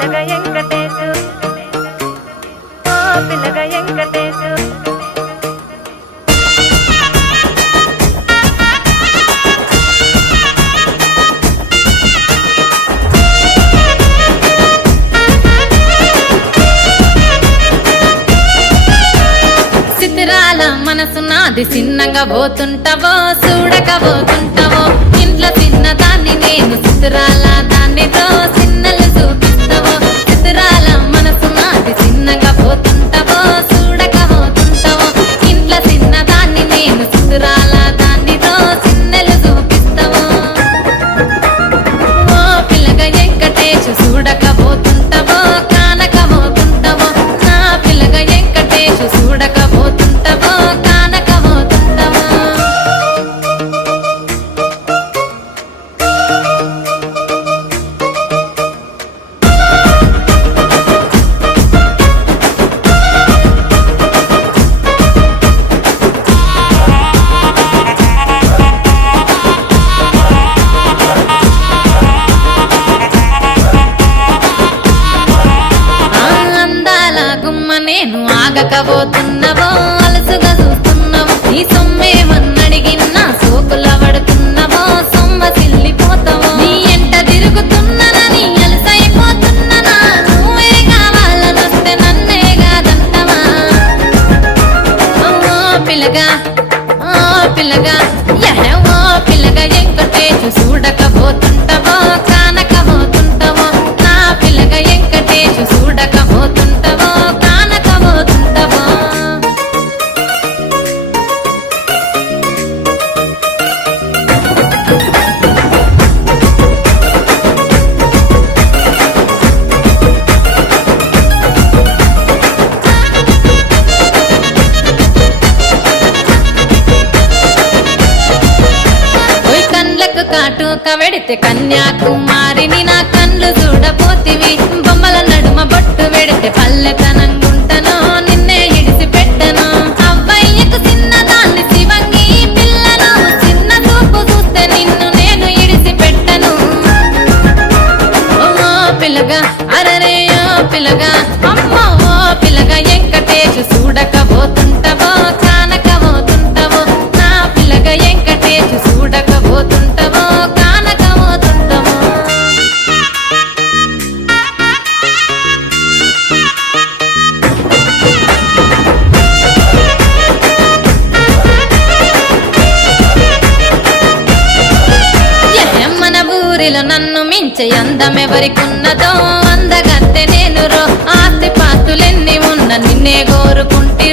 పిల్లగా వెంకటేశు ఓ పిల్లగా వెంకటేశు సిద్ధిరాల మనసు నాది చిన్నగా పోతుంటావో చూడక పోతుంటావో ఇంట్లో చిన్నదాన్ని నేను సిద్ధిరాల దాన్నితో చిన్నలు చూపిస్తావో సిద్ధిరాల మనసు నాది చిన్నగా పోతుంటావో చూడక పోతుంటావో ఇంట్లో చిన్నదాన్ని నేను సిద్ధిరాల దాన్నితో చిన్నలు చూపిస్తావో ఓ పిల్లగా వెంకటేశు చూడక పోతుంటావో కానక పోతుంటావో నా పిల్లగా వెంకటేశు చూడక పోతుంటావో కానక పోతుంటావో అందాల గుమ్మ నేను ఆగకపోతున్నావో అలసుగా చూస్తున్నావో నీ సొమ్మేమన్నడిగిన్నా సోకుల పడుతున్నావో సొమ్మ సిల్లిపోతావో నీ ఎంట తిరుగుతున్నానని అలసైపోతున్నానా నువ్వే కావాలనొస్తే నన్నే కాదంటావా ఓ పిల్లగా ఓ పిల్లగా ఓ పిల్లగా వెంకటేశు చూడకపోతుంటావో కానకపోతుంటావో నా పిల్లగా వెంకటేశు చూడకపోతుంటావో కానకపోతుంటావో ఓయ్ కండ్లకు కాటుక వెడితే కన్యాకుమారిని నా కండ్లు చూడపోతివి బొమ్మల నడుమ బొట్టు వెడితే పల్లెతనంగుంటను నిన్నే ఇడిసి పెట్టను అవ్వయ్యకు చిన్నదాన్ని శివంగి పిల్లను చిన్న చూపు చూస్తే నిన్ను నేను ఇడిసి పెట్టను ఓ పిల్లగా అరరే ఓ పిల్లగా అమ్మో ఓ పిల్లగా వెంకటేశు చూడకపోతుంటావో కానకపోతుంటావో నా పిల్లగా వెంకటేశు చూడకపోతుంటావో కానకపోతుంటావో మన ఊరిలో నన్ను మించే అందమెవరికున్నదో అందగత్తె నేను రో ఆస్తి పాస్తులెన్ని ఉన్న నిన్నే కోరుకుంటే